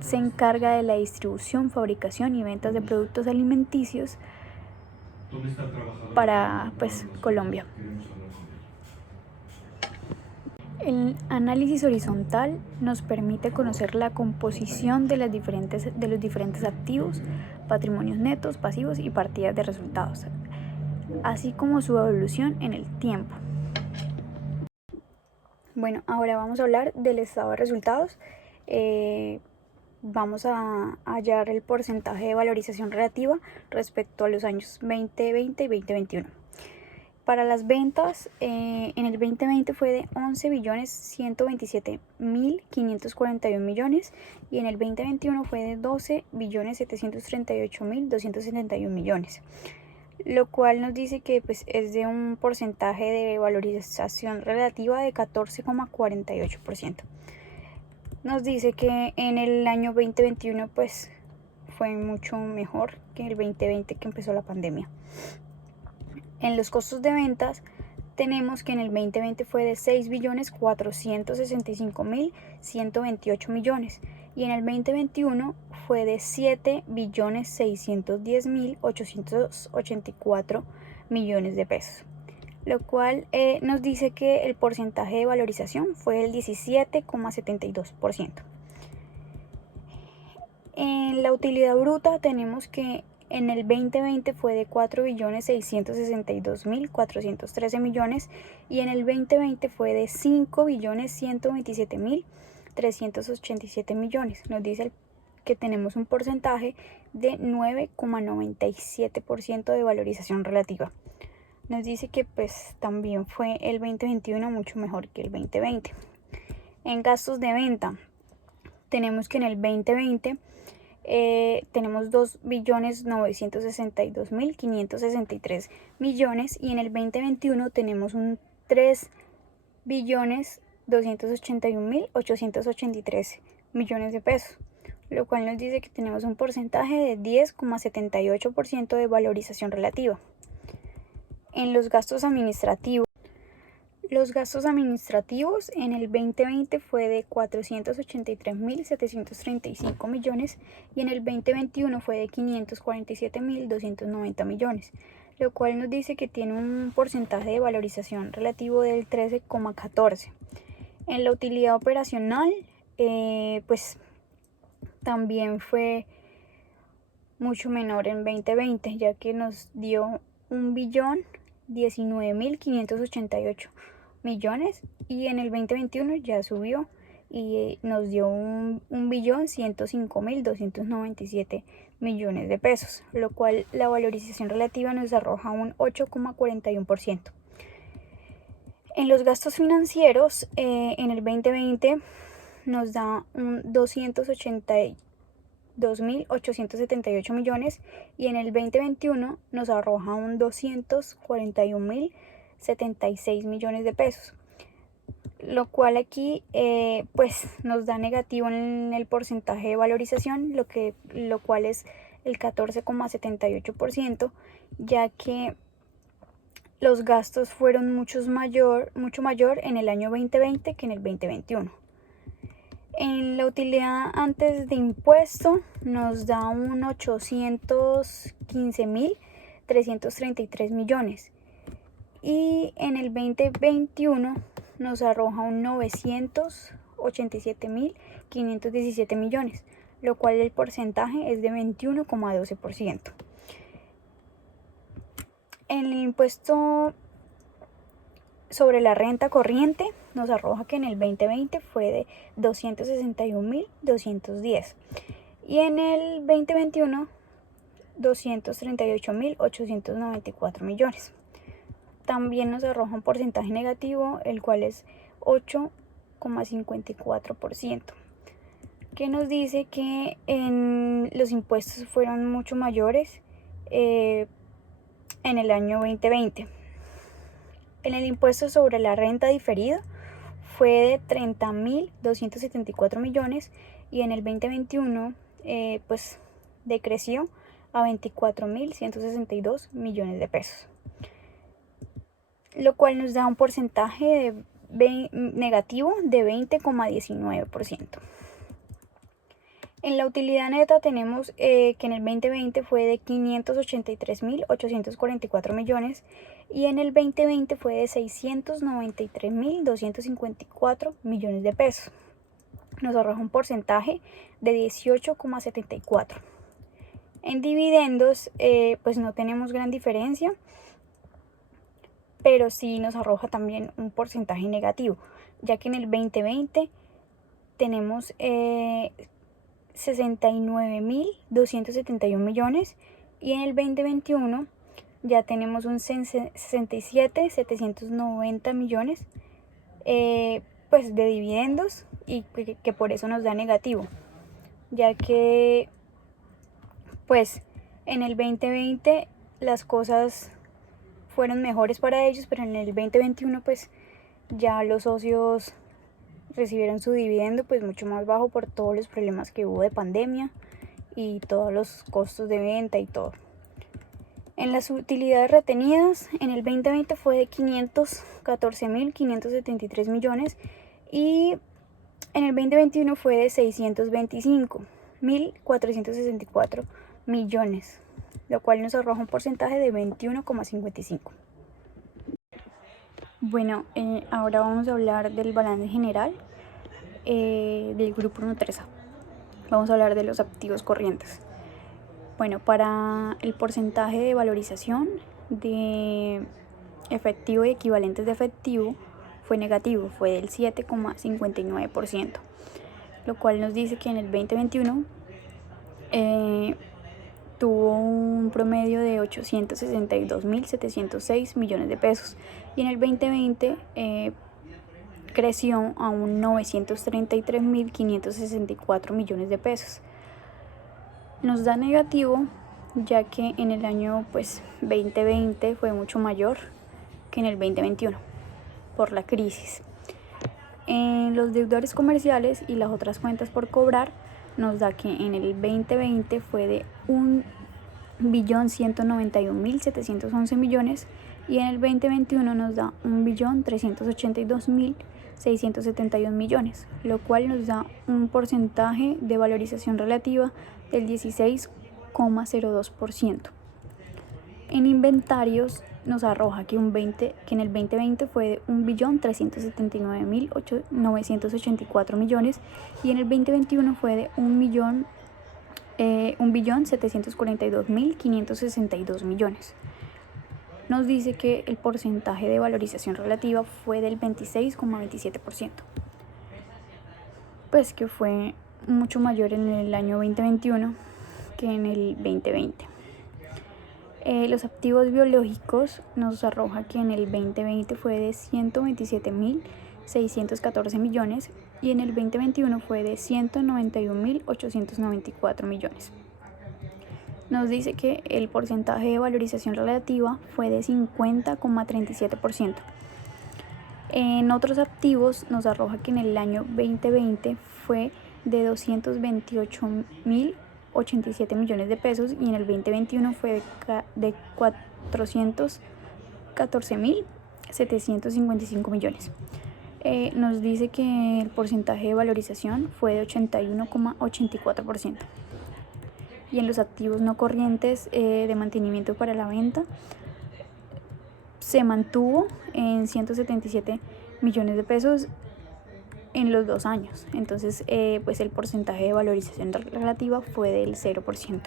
se encarga de la distribución, fabricación y ventas de productos alimenticios para Colombia. El análisis horizontal nos permite conocer la composición de los diferentes activos, patrimonios netos, pasivos y partidas de resultados, así como su evolución en el tiempo. Bueno, ahora vamos a hablar del estado de resultados. Vamos a hallar el porcentaje de valorización relativa respecto a los años 2020 y 2021. Para las ventas, en el 2020 fue de 11.127.541 millones y en el 2021 fue de 12.738.271 millones, lo cual nos dice que es de un porcentaje de valorización relativa de 14,48%. Nos dice que en el año 2021 fue mucho mejor que el 2020, que empezó la pandemia. En los costos de ventas tenemos que en el 2020 fue de 6.465.128 millones y en el 2021 fue de 7.610.884 millones de pesos, lo cual nos dice que el porcentaje de valorización fue el 17,72%. En la utilidad bruta tenemos que en el 2020 fue de 4.662.413 millones y en el 2020 fue de 5.127.387 millones. Nos dice que tenemos un porcentaje de 9,97% de valorización relativa. Nos dice que también fue el 2021 mucho mejor que el 2020. En gastos de venta tenemos que en el 2020 tenemos 2.962.563 millones y en el 2021 tenemos un 3.281.883 millones de pesos, lo cual nos dice que tenemos un porcentaje de 10,78% de valorización relativa. En los gastos administrativos en el 2020 fue de 483.735 millones y en el 2021 fue de 547.290 millones, lo cual nos dice que tiene un porcentaje de valorización relativo del 13,14%. En la utilidad operacional, también fue mucho menor en 2020, ya que nos dio 1.019.588 millones y en el 2021 ya subió y nos dio 1.105.297 millones de pesos, lo cual la valorización relativa nos arroja un 8,41%. En los gastos financieros, en el 2020 nos da un 282.878 millones y en el 2021 nos arroja un 241.076 millones de pesos, lo cual aquí nos da negativo en el porcentaje de valorización, lo cual es el 14,78%, ya que los gastos fueron mucho mayor en el año 2020 que en el 2021. En la utilidad antes de impuesto nos da un 815.333 millones y en el 2021 nos arroja un 987.517 millones, lo cual el porcentaje es de 21,12%. En el impuesto sobre la renta corriente nos arroja que en el 2020 fue de 261.210 y en el 2021 238.894 millones. También nos arroja un porcentaje negativo, el cual es 8,54%, que nos dice que los impuestos fueron mucho mayores en el año 2020. En el impuesto sobre la renta diferida fue de 30.274 millones y en el 2021 decreció a 24.162 millones de pesos, lo cual nos da un porcentaje negativo de 20,19%. En la utilidad neta tenemos que en el 2020 fue de 583.844 millones y en el 2020 fue de 693.254 millones de pesos. Nos arroja un porcentaje de 18,74. En dividendos pues no tenemos gran diferencia, pero sí nos arroja también un porcentaje negativo, ya que en el 2020 tenemos 69.271 millones y en el 2021 ya tenemos un 67.790 millones pues de dividendos, y que por eso nos da negativo, ya que pues en el 2020 las cosas fueron mejores para ellos, pero en el 2021 pues ya los socios recibieron su dividendo pues mucho más bajo por todos los problemas que hubo de pandemia y todos los costos de venta y todo. En las utilidades retenidas, en el 2020 fue de 514.573 millones y en el 2021 fue de 625.464 millones, lo cual nos arroja un porcentaje de 21,55. Bueno, ahora vamos a hablar del balance general del grupo Nutresa. Vamos a hablar de los activos corrientes. Bueno, para el porcentaje de valorización de efectivo y equivalentes de efectivo fue negativo, fue del 7,59%, lo cual nos dice que en el 2021 tuvo un promedio de 862.706 millones de pesos y en el 2020 creció a un 933.564 millones de pesos. Nos da negativo ya que en el año 2020 fue mucho mayor que en el 2021 por la crisis. En los deudores comerciales y las otras cuentas por cobrar nos da que en el 2020 fue de 1.191.711 millones y en el 2021 nos da 1.382.671 millones, lo cual nos da un porcentaje de valorización relativa del 16,02%. En inventarios nos arroja que en el 2020 fue de 1.379.984 millones y en el 2021 fue de 1.742.562 millones. Nos dice que el porcentaje de valorización relativa fue del 26,27%, pues que fue mucho mayor en el año 2021 que en el 2020. Los activos biológicos nos arroja que en el 2020 fue de 127.614 millones y en el 2021 fue de 191.894 millones. Nos dice que el porcentaje de valorización relativa fue de 50,37%. En otros activos nos arroja que en el año 2020 fue de 228.087 millones de pesos y en el 2021 fue de 414.755 millones. Nos dice que el porcentaje de valorización fue de 81,84%. Y en los activos no corrientes de mantenimiento para la venta se mantuvo en 177 millones de pesos en los 2 años. Entonces pues el porcentaje de valorización relativa fue del 0%.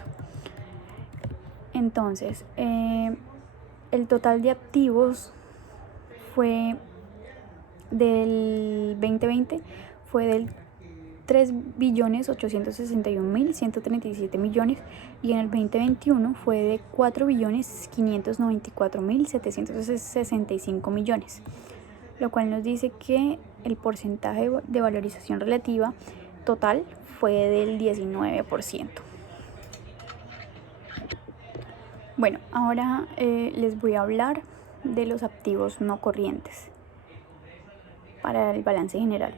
Entonces el total de activos fue del 2020 fue del 3.861.137 millones y en el 2021 fue de 4.594.765 millones, lo cual nos dice que el porcentaje de valorización relativa total fue del 19%. Bueno, ahora les voy a hablar de los activos no corrientes para el balance general.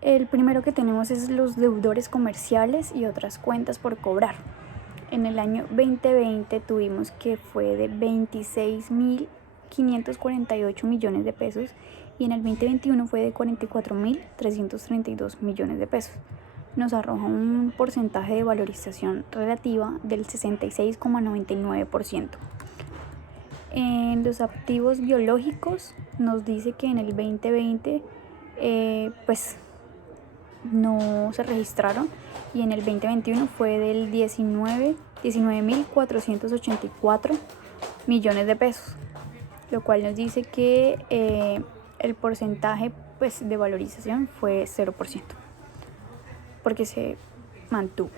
El primero que tenemos es los deudores comerciales y otras cuentas por cobrar. En el año 2020 tuvimos que fue de 26.548 millones de pesos y en el 2021 fue de 44.332 millones de pesos, nos arroja un porcentaje de valorización relativa del 66,99%. En los activos biológicos nos dice que en el 2020 pues no se registraron, y en el 2021 fue del 19.484 millones de pesos, lo cual nos dice que el porcentaje pues de valorización fue 0%, porque se mantuvo.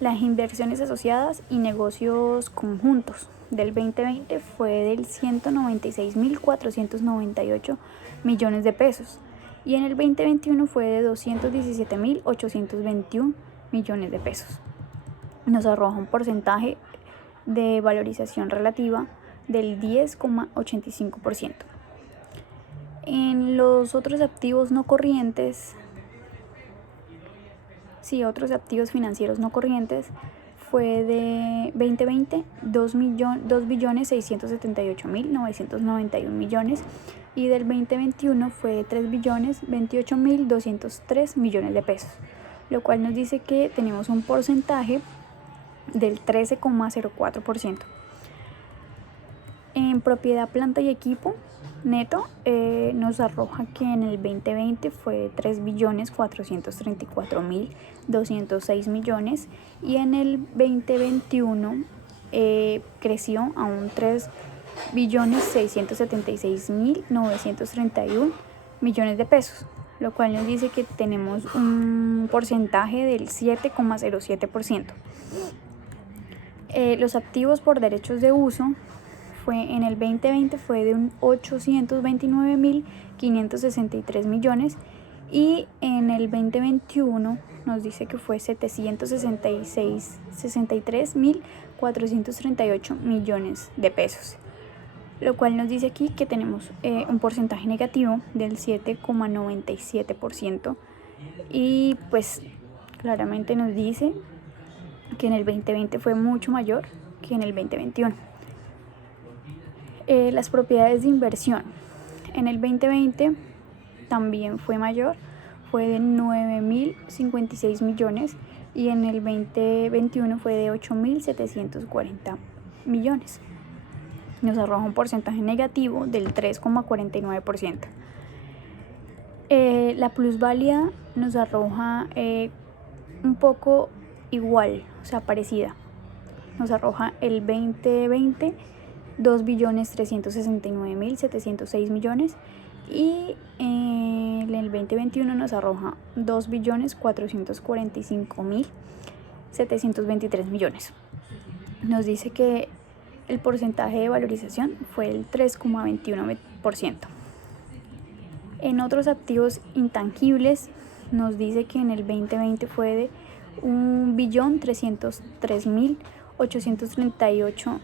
Las inversiones asociadas y negocios conjuntos del 2020 fue del 196.498 millones de pesos, y en el 2021 fue de 217.821 millones de pesos. Nos arroja un porcentaje de valorización relativa del 10,85%. En los otros activos no corrientes, otros activos financieros no corrientes, fue de 2020 2.678.991 millones, y del 2021 fue de 3.028.203 millones de pesos, lo cual nos dice que tenemos un porcentaje del 13,04%. En propiedad, planta y equipo neto nos arroja que en el 2020 fue 3.434.206 millones, y en el 2021 creció a un 3.676.931 millones de pesos, lo cual nos dice que tenemos un porcentaje del 7,07%. Los activos por derechos de uso en el 2020 fue de un 829.563 millones, y en el 2021 nos dice que fue 763.438 millones de pesos, lo cual nos dice aquí que tenemos un porcentaje negativo del 7,97%, y pues claramente nos dice que en el 2020 fue mucho mayor que en el 2021. Las propiedades de inversión en el 2020 también fue mayor, fue de 9.056 millones, y en el 2021 fue de 8.740 millones. Nos arroja un porcentaje negativo del 3,49%. La plusvalía nos arroja un poco igual, o sea, parecida. Nos arroja el 2020 2.369.706 millones, y en el 2021 nos arroja 2.445.723 millones. Nos dice que el porcentaje de valorización fue el 3,21%. En otros activos intangibles nos dice que en el 2020 fue de 1.303.838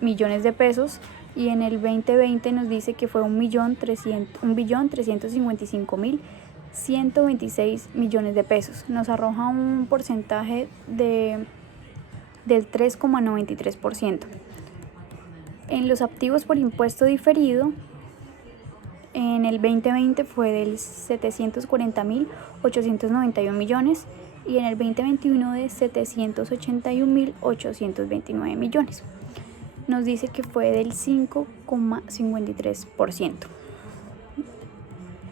millones de pesos, y en el 2020 nos dice que fue 1.355.126 millones de pesos. Nos arroja un porcentaje del 3,93%. En los activos por impuesto diferido, en el 2020 fue del 740.891 millones, y en el 2021 de 781.829 millones. Nos dice que fue del 5,53%.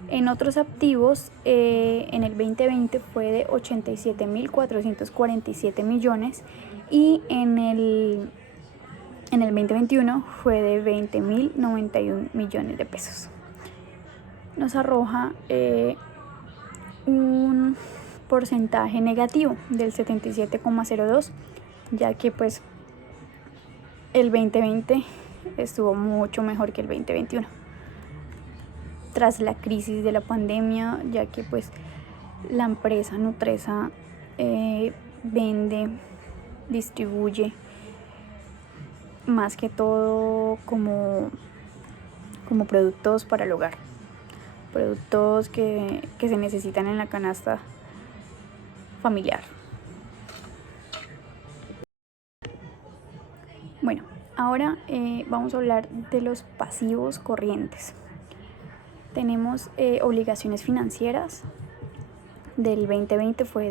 En otros activos, en el 2020 fue de 87.447 millones, y en el 2021 fue de 20.091 millones de pesos. Nos arroja un porcentaje negativo del 77,02%, ya que pues el 2020 estuvo mucho mejor que el 2021 tras la crisis de la pandemia, ya que pues la empresa Nutresa vende, distribuye más que todo como productos para el hogar, productos que se necesitan en la canasta familiar. Bueno, ahora vamos a hablar de los pasivos corrientes. Tenemos obligaciones financieras del 2020 fue